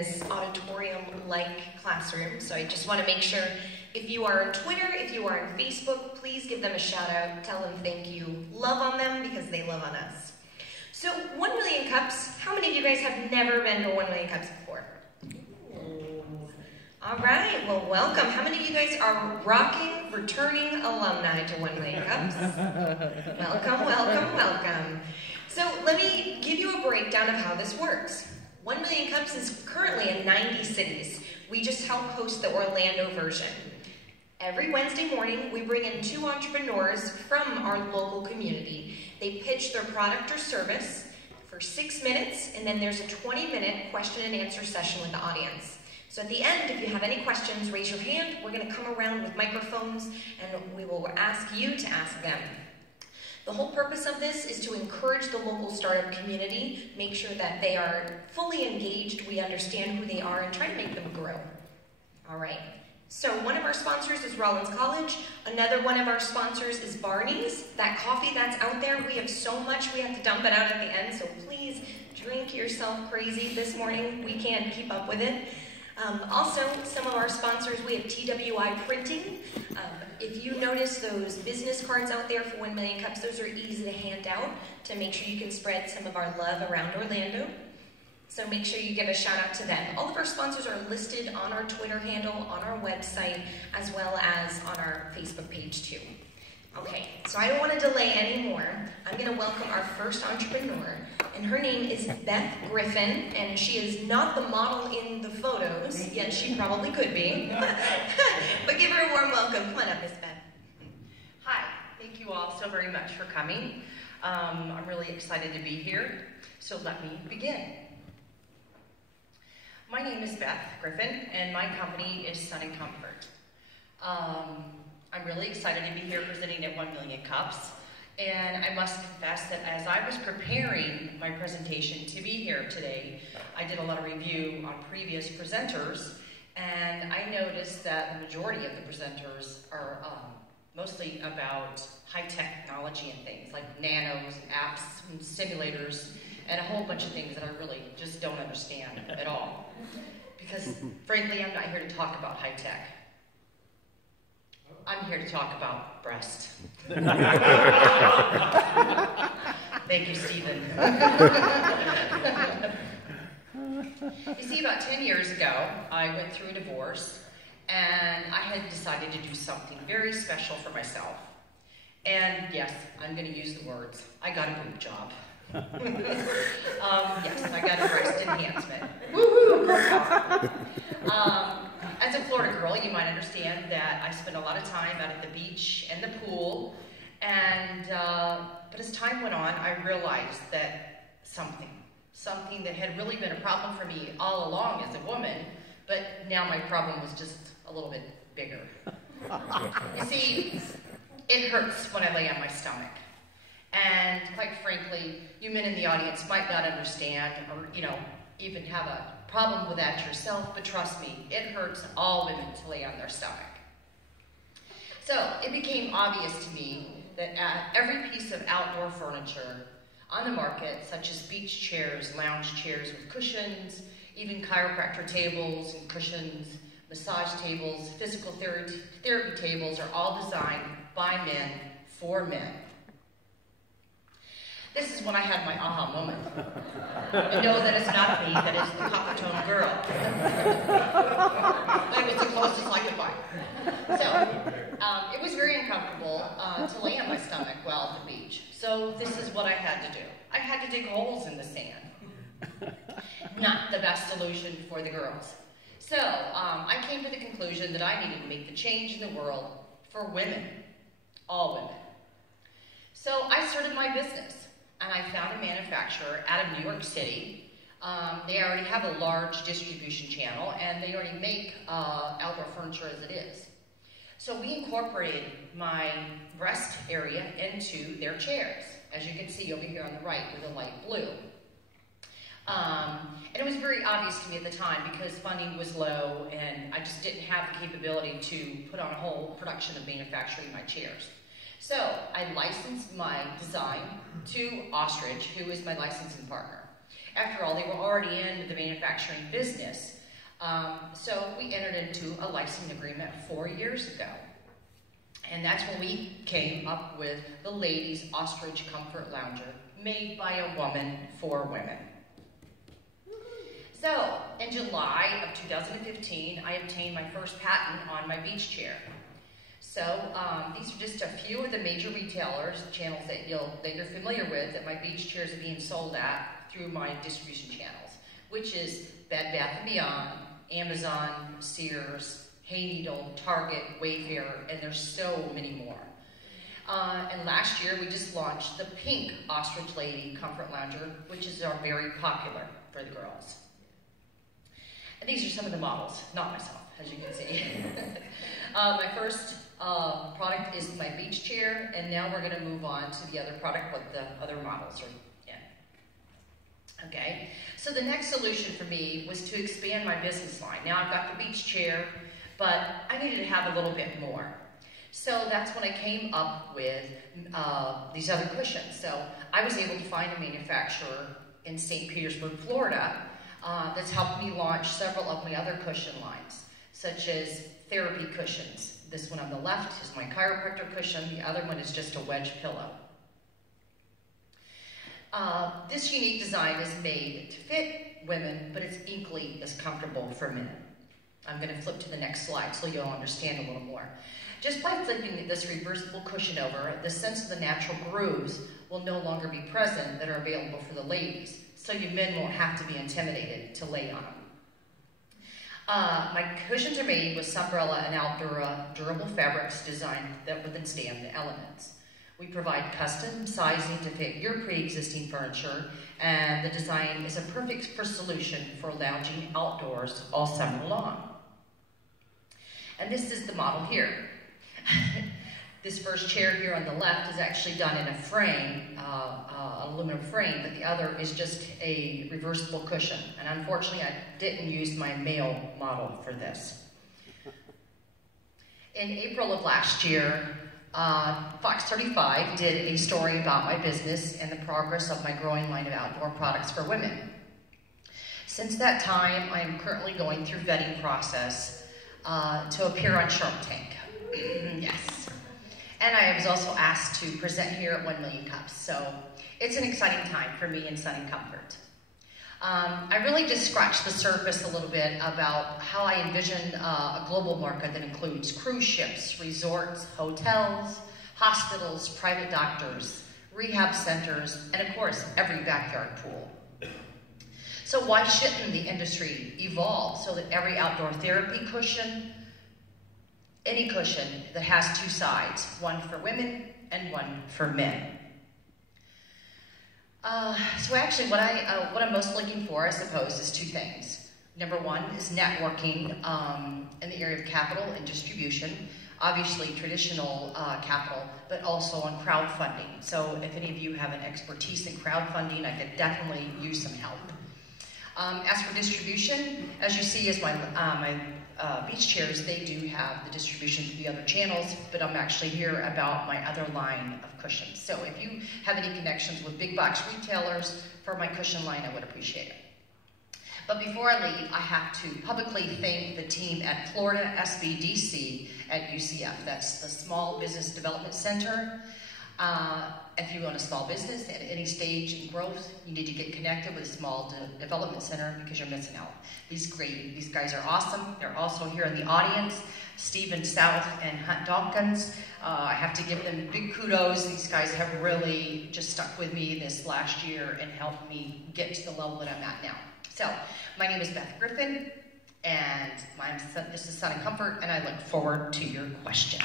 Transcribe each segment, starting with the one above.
this auditorium-like classroom. So I just want to make sure, if you are on Twitter, if you are on Facebook, please give them a shout out, tell them thank you, love on them because they love on us. So 1 million cups, how many of you guys have never been to 1 million cups before? All right, well, welcome. How many of you guys are rocking, returning alumni to 1 million cups? Welcome, welcome, welcome. So let me give you a breakdown of how this works. 1 million cups is currently in 90 cities. We just help host the Orlando version. Every Wednesday morning, we bring in 2 entrepreneurs from our local community. They pitch their product or service for 6 minutes, and then there's a 20-minute question and answer session with the audience. So at the end, if you have any questions, raise your hand. We're going to come around with microphones, and we will ask you to ask them. The whole purpose of this is to encourage the local startup community, make sure that they are fully engaged, we understand who they are, and try to make them grow. All right. So one of our sponsors is Rollins College. Another one of our sponsors is Barney's. That coffee that's out there, we have so much we have to dump it out at the end, so please drink yourself crazy this morning. We can't keep up with it. Also, some of our sponsors, we have TWI Printing. If you notice those business cards out there for 1 million cups, those are easy to hand out to make sure you can spread some of our love around Orlando. So make sure you give a shout out to them. All of our sponsors are listed on our Twitter handle, on our website, as well as on our Facebook page too. Okay, so I don't want to delay anymore. I'm going to welcome our first entrepreneur, and her name is Beth Griffin, and she is not the model in the photos, yet she probably could be. But give her a warm welcome. Come on up, Miss Beth. Hi, thank you all so very much for coming. I'm really excited to be here, so let me begin. My name is Beth Griffin, and my company is Sun and Comfort. I'm really excited to be here presenting at 1 million cups, and I must confess that as I was preparing my presentation to be here today, I did a lot of review on previous presenters, and I noticed that the majority of the presenters are mostly about high technology and things like nanos, and apps, and simulators, and a whole bunch of things that I really just don't understand at all. Because frankly, I'm not here to talk about high tech. I'm here to talk about breast. Thank you, Stephen. You see, about 10 years ago, I went through a divorce, and I had decided to do something very special for myself. And yes, I'm going to use the words, I got a boob job. Yes, I got a breast enhancement. Woohoo! As a Florida girl, you might understand that I spent a lot of time out at the beach and the pool, and but as time went on, I realized that something that had really been a problem for me all along as a woman, but now my problem was just a little bit bigger. You see, it hurts when I lay on my stomach. And quite frankly, you men in the audience might not understand or, even have a problem with that yourself, but trust me, it hurts all women to lay on their stomach. So it became obvious to me that every piece of outdoor furniture on the market, such as beach chairs, lounge chairs with cushions, even chiropractor tables and cushions, massage tables, physical therapy tables, are all designed by men for men. This is when I had my aha moment. I know that it's not me, that it's the copper-toned girl. That was the closest I could find. So, it was very uncomfortable to lay on my stomach while at the beach. So this is what I had to do. I had to dig holes in the sand. Not the best solution for the girls. So, I came to the conclusion that I needed to make the change in the world for women. All women. So I started my business. And I found a manufacturer out of New York City. They already have a large distribution channel, and they already make outdoor furniture as it is. So we incorporated my breast area into their chairs, as you can see over here on the right with a light blue. And it was very obvious to me at the time because funding was low, and I just didn't have the capability to put on a whole production of manufacturing my chairs. So I licensed my design to Ostrich, who is my licensing partner. After all, they were already in the manufacturing business. So we entered into a licensing agreement 4 years ago. And that's when we came up with the Ladies Ostrich Comfort Lounger, made by a woman for women. So, in July of 2015, I obtained my first patent on my beach chair. So, these are just a few of the major retailers, channels that you're familiar with, that my beach chairs are being sold at through my distribution channels, which is Bed Bath & Beyond, Amazon, Sears, Hayneedle, Target, Wayfair, and there's so many more. And last year, we just launched the pink Ostrich Lady Comfort Lounger, which is very popular for the girls. And these are some of the models, not myself, as you can see. My first product is my beach chair, and now we're going to move on to the other product, what the other models are in. Okay, so the next solution for me was to expand my business line. Now I've got the beach chair, but I needed to have a little bit more. So that's when I came up with these other cushions. So I was able to find a manufacturer in St. Petersburg, Florida, that's helped me launch several of my other cushion lines, such as therapy cushions. This one on the left is my chiropractor cushion. The other one is just a wedge pillow. This unique design is made to fit women, but it's equally as comfortable for men. I'm going to flip to the next slide so you'll understand a little more. Just by flipping this reversible cushion over, the sense of the natural grooves will no longer be present that are available for the ladies, so you men won't have to be intimidated to lay on them. My cushions are made with Sunbrella and Aldura durable fabrics designed that would withstand the elements. We provide custom sizing to fit your pre-existing furniture, and the design is a perfect solution for lounging outdoors all summer long. And this is the model here. This first chair here on the left is actually done in a frame, aluminum frame, but the other is just a reversible cushion. And unfortunately, I didn't use my male model for this. In April of last year, Fox 35 did a story about my business and the progress of my growing line of outdoor products for women. Since that time, I am currently going through vetting process to appear on Shark Tank. Yes. And I was also asked to present here at 1 Million Cups. So it's an exciting time for me in Sun and Comfort. I really just scratched the surface a little bit about how I envision a global market that includes cruise ships, resorts, hotels, hospitals, private doctors, rehab centers, and of course, every backyard pool. So why shouldn't the industry evolve so that every outdoor therapy cushion, any cushion that has two sides, one for women and one for men? So actually what I'm most looking for, I suppose, is two things. Number one is networking in the area of capital and distribution. Obviously traditional capital, but also on crowdfunding. So if any of you have an expertise in crowdfunding, I could definitely use some help. As for distribution, as you see as my beach chairs, they do have the distribution to the other channels, but I'm actually here about my other line of cushions. So if you have any connections with big box retailers for my cushion line, I would appreciate it. But before I leave, I have to publicly thank the team at Florida SBDC at UCF. That's the Small Business Development Center. If you own a small business at any stage in growth, you need to get connected with a small development center because you're missing out. These guys are awesome. They're also here in the audience. Stephen South and Hunt Dawkins. I have to give them big kudos. These guys have really just stuck with me this last year and helped me get to the level that I'm at now. So, my name is Beth Griffin, and this is Sun and Comfort, and I look forward to your questions.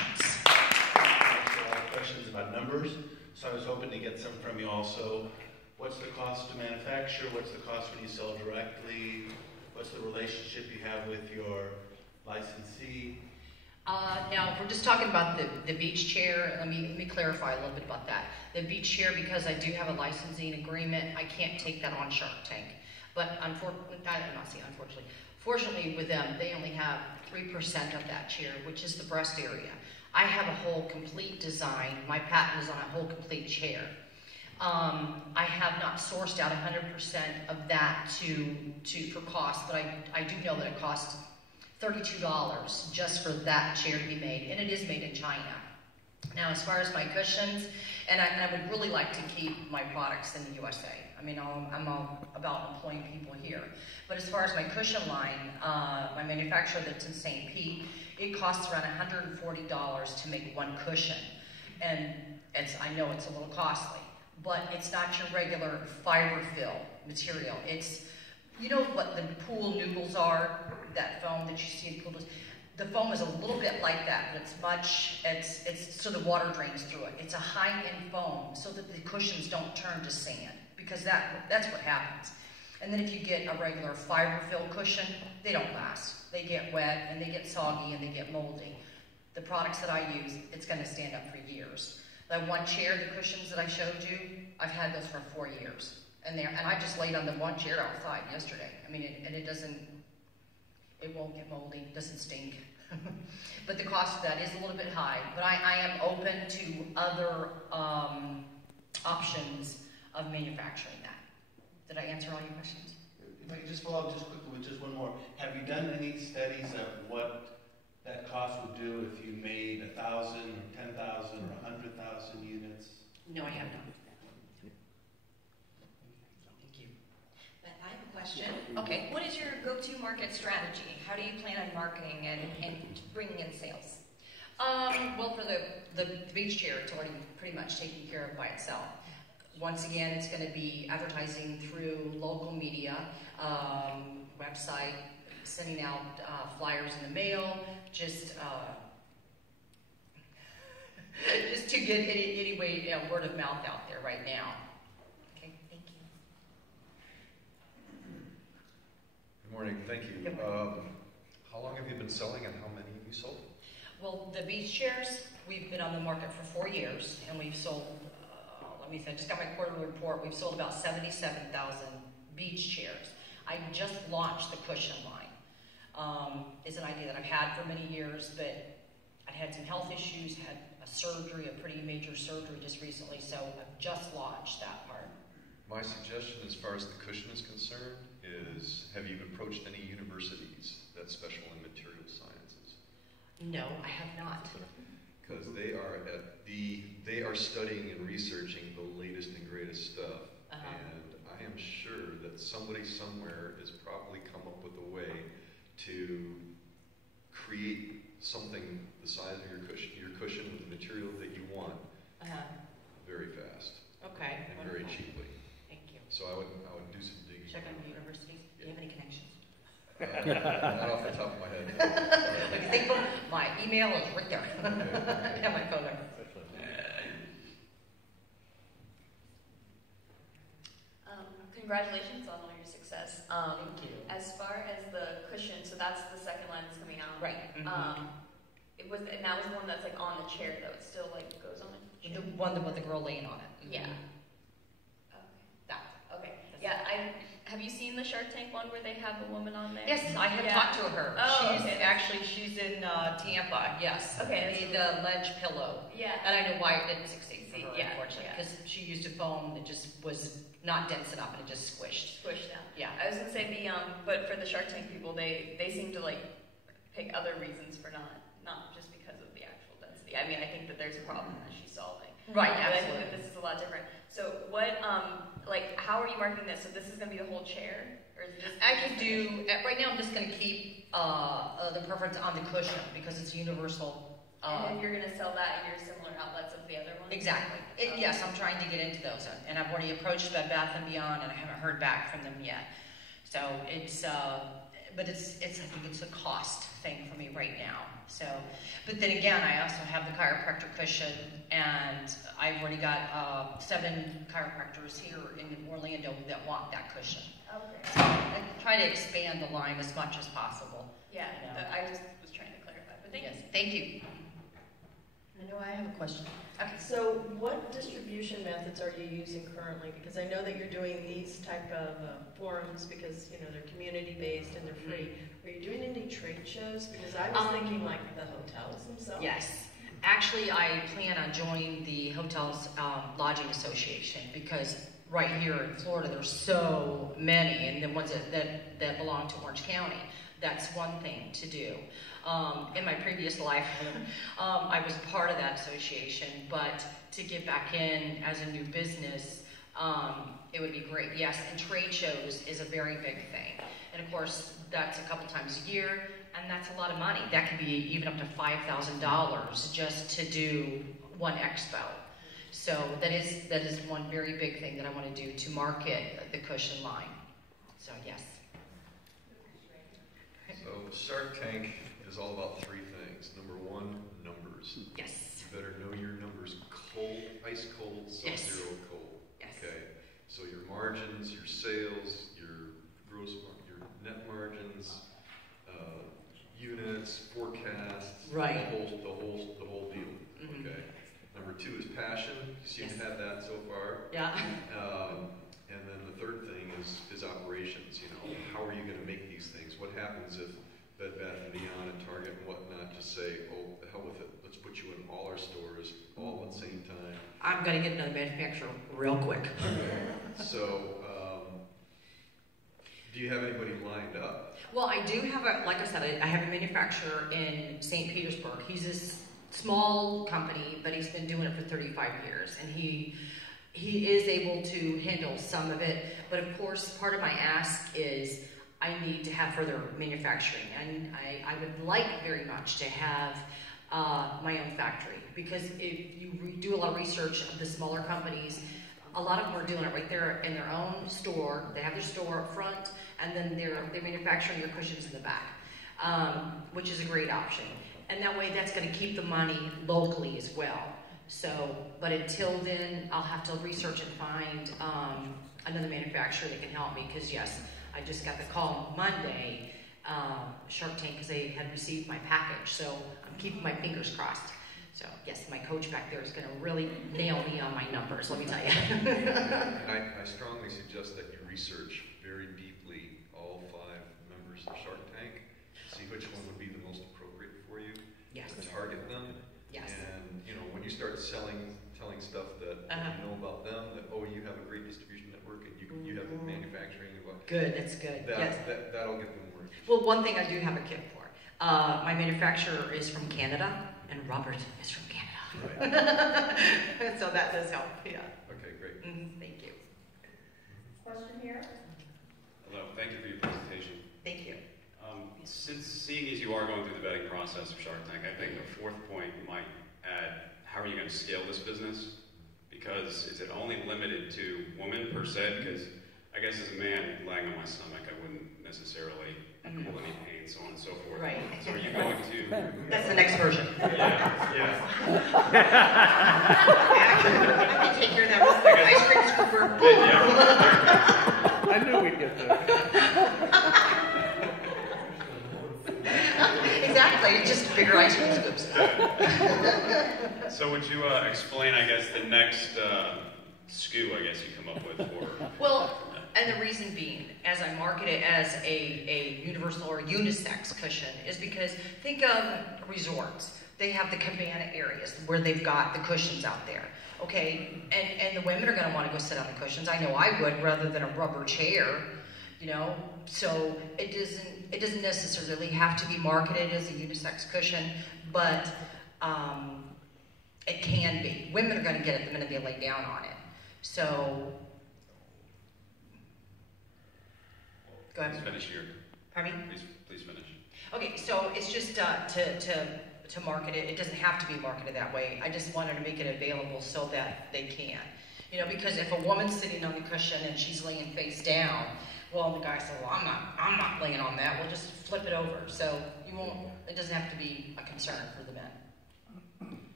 Questions about numbers, so I was hoping to get some from you also. What's the cost to manufacture? What's the cost when you sell directly? What's the relationship you have with your licensee? Now, if we're just talking about the beach chair, let me clarify a little bit about that. The beach chair, because I do have a licensing agreement, I can't take that on Shark Tank. But fortunately with them, they only have 3% of that chair, which is the breast area. I have a whole complete design. My patent is on a whole complete chair. I have not sourced out 100% of that for cost, but I do know that it costs $32 just for that chair to be made, and it is made in China. Now, as far as my cushions, and I would really like to keep my products in the USA. I mean, I'm all about employing people here. But as far as my cushion line, my manufacturer that's in St. Pete, it costs around $140 to make one cushion. And I know it's a little costly, but it's not your regular fiber fill material. It's, you know what the pool noodles are, that foam that you see in pools? The foam is a little bit like that, but it's so the water drains through it. It's a high-end foam so that the cushions don't turn to sand, because that's what happens. And then if you get a regular fiber-filled cushion, they don't last. They get wet, and they get soggy, and they get moldy. The products that I use, it's gonna stand up for years. That one chair, the cushions that I showed you, I've had those for 4 years. And I just laid on the one chair outside yesterday. I mean, it won't get moldy, doesn't stink. But the cost of that is a little bit high. But I am open to other options of manufacturing that. Did I answer all your questions? If I could just follow up just quickly with just one more. Have you done any studies of what that cost would do if you made 1,000 or 10,000 or 100,000 units? No, I have not. I have a question. Okay. What is your go-to market strategy? How do you plan on marketing and bringing in sales? Well, for the beach chair, it's already pretty much taken care of by itself. Once again, it's going to be advertising through local media, website, sending out flyers in the mail, just to get any way word of mouth out there right now. Okay, thank you. Good morning, thank you. Good morning. How long have you been selling and how many have you sold? Well, the beach chairs, we've been on the market for 4 years, and we've sold, let me see, I just got my quarterly report, we've sold about 77,000 beach chairs. I just launched the cushion line. It's an idea that I've had for many years, but I had some health issues, had a surgery, a pretty major surgery just recently, so I've just launched that part. My suggestion as far as the cushion is concerned is, have you approached any universities that special in material sciences? No, I have not. Because they are studying and researching the latest and greatest stuff. And I am sure that somebody somewhere has probably come up with a way to create something the size of your cushion with the material that you want very fast. Okay. And very cheaply. Thank you. So I would do some digging. Check on the universities. Do you have any connections? Not off the top of my head. If you think about it, my email is right there. I have my phone number. Congratulations on all your success. Thank you. As far as the cushion, so that's the second line that's coming out. Right. And that was the one that's like on the chair though. It still like goes on the chair. The one with the girl laying on it. Yeah. That. Okay. Yeah. Have you seen the Shark Tank one where they have the woman on there? Yes, I have talked to her. Oh, She's in Tampa. Yes. Okay. The ledge pillow. Yeah. And I know why it didn't succeed for her, Yeah, unfortunately, yeah. because she used a foam that just was not dense enough and it just squished. Squished down. Yeah. I was gonna say but for the Shark Tank people, they seem to like pick other reasons for not just because of the actual density. I mean, I think that there's a problem that she's solving. Right. But I think Absolutely. that this is a lot different. So what how are you marketing this? So this is gonna be the whole chair, or is it just? I could do right now. I'm just going to keep the preference on the cushion because it's universal. And then you're gonna sell that in your similar outlets of the other ones. Exactly. Yes, I'm trying to get into those, and I've already approached Beth and Beyond, and I haven't heard back from them yet. So it's, but it's I think it's a cost thing for me right now. So, but then again, I also have the chiropractor cushion, and I've already got 7 chiropractors here in Orlando that want that cushion. Okay. So I try to expand the line as much as possible. Yeah, You know. I just was trying to clarify, but thank Yes, you. thank you. I know I have a question. Okay. So what distribution methods are you using currently? Because I know that you're doing these type of forums because, you know, they're community-based and they're free. Are you doing any trade shows? Because I was thinking like the hotels themselves. Yes. Actually, I plan on joining the Hotels Lodging Association because right here in Florida there's so many, and the ones that belong to Orange County. That's one thing to do. In my previous life, I was part of that association, but to get back in as a new business, it would be great. Yes, and trade shows is a very big thing. And of course, that's a couple times a year, and that's a lot of money. That can be even up to $5,000 just to do one expo. So that is one very big thing that I want to do to market the cushion line. So yes. So Shark Tank is all about three things. Number one, numbers. Yes. You better know your numbers cold, ice cold, sub-zero cold. Yes. Okay. So your margins, your sales, your your net margins, units, forecasts, right. the whole deal. Mm-hmm. Okay. Number two is passion. You seem to have that so far. Yeah. And then the third thing is operations. You know, how are you going to make these things? What happens if Bed Bath and Beyond and Target and whatnot just say, oh, the hell with it, let's put you in all our stores all at the same time. I'm going to get another manufacturer real quick. So, do you have anybody lined up? Well, I do have like I said, I have a manufacturer in St. Petersburg. He's a small company, but he's been doing it for 35 years, and he is able to handle some of it. But of course, part of my ask is I need to have further manufacturing, and I would like very much to have my own factory, because if you do a lot of research of the smaller companies, a lot of them are doing it right there in their own store. They have their store up front, and then they're manufacturing their cushions in the back, which is a great option. And that way, that's going to keep the money locally as well. So, but until then, I'll have to research and find another manufacturer that can help me, because yes, I just got the call Monday, Shark Tank, because they had received my package. So I'm keeping my fingers crossed. So yes, my coach back there is going to really nail me on my numbers, let me tell you. I strongly suggest that you research very deeply all 5 members of Shark Tank, see which one would be the most appropriate for you, yes. Target them, yes. And you know, when you start telling stuff that you know about them, that oh, you have a great distribution network and you have manufacturing and what. Good, that's good. Yes. That'll get them more interested. Well, one thing I do have a kit for. My manufacturer is from Canada, and Robert is from Canada. Right. So that does help, yeah. Okay, great. Thank you. Question here? Hello, thank you for your presentation. Thank you. Since seeing as you are going through the vetting process of Shark Tank, I think the 4th point you might add, how are you going to scale this business? Because is it only limited to women per se? Because I guess as a man lying on my stomach, I wouldn't necessarily feel any pain, so on and so forth. Right. So are you going to... That's the next version. Yeah. I can take care of that real quick. Ice cream scooper. Yeah. I knew we'd get there. Exactly, just bigger ice cream scoops. So would you explain, I guess, the next SKU, I guess, you come up with for... Well, and the reason being, as I market it as a universal or unisex cushion, is because think of resorts. They have the cabana areas where they've got the cushions out there, okay? And the women are going to want to go sit on the cushions. I know I would, rather than a rubber chair, you know? So it doesn't necessarily have to be marketed as a unisex cushion, but it can be. Women are going to get it the minute they lay down on it. So... Go ahead. Please finish here. Pardon me? Please finish. Okay, so it's just to market it. It doesn't have to be marketed that way. I just wanted to make it available so that they can. You know, because if a woman's sitting on the cushion and she's laying face down, well, the guy said, well, I'm not laying on that. We'll just flip it over. So you won't. It doesn't have to be a concern for the men.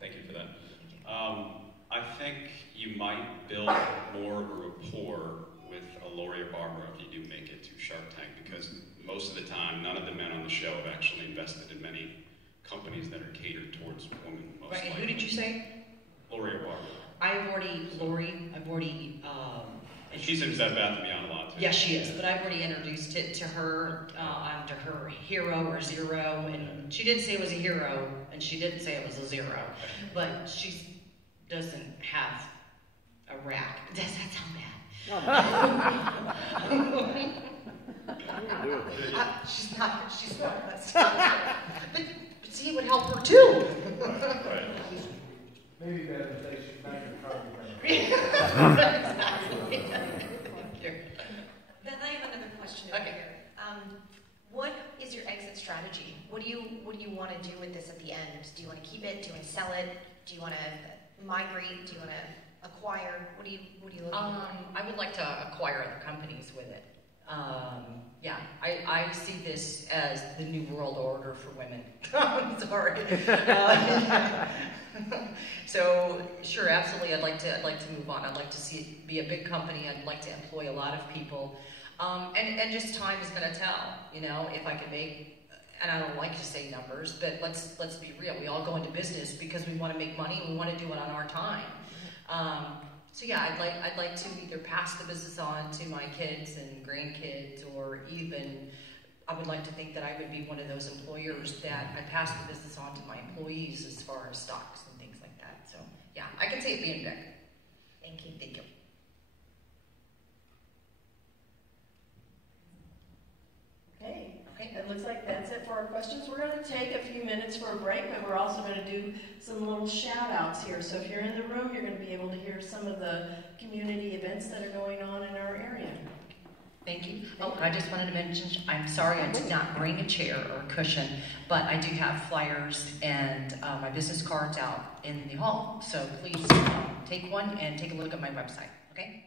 Thank you for that. I think you might build more rapport with a Lori or Barbara if you do make it to Shark Tank, because most of the time, none of the men on the show have actually invested in many companies that are catered towards women. Most Right, and likely. who did you say? Lori or Barbara. I've already. And she's in Bed Bath & Beyond a lot too. Yes, she is, but I've already introduced it to her, to her hero or zero, and she didn't say it was a hero, and she didn't say it was a zero, but she doesn't have a rack. Does that sound bad? She's not, but see, it would help her too. Maybe better to say she's not your carbon. Beth, I have another question over here. What is your exit strategy? What do you want to do with this at the end? Do you want to keep it? Do you want to sell it? Do you want to migrate? Do you want to acquire? What do you look for? I would like to acquire other companies with it. Yeah, I see this as the new world order for women. I'm sorry. So sure, absolutely. I'd like to move on. I'd like to see it be a big company. I'd like to employ a lot of people, and just time is going to tell. You know, if I can make, and I don't like to say numbers, but let's be real. We all go into business because we want to make money. And we want to do it on our time. So yeah, I'd like to either pass the business on to my kids and grandkids, or even I would like to think that I would be one of those employers that I pass the business on to my employees as far as stocks and things like that. So yeah, I can see it being big. Thank you. Thank you. Okay, it looks like that's it for our questions. We're going to take a few minutes for a break, but we're also going to do some little shout outs here. So if you're in the room, you're going to be able to hear some of the community events that are going on in our area. Thank you. Oh, I just wanted to mention, I'm sorry I did not bring a chair or a cushion, but I do have flyers and my business cards out in the hall. So please take one and take a look at my website, okay?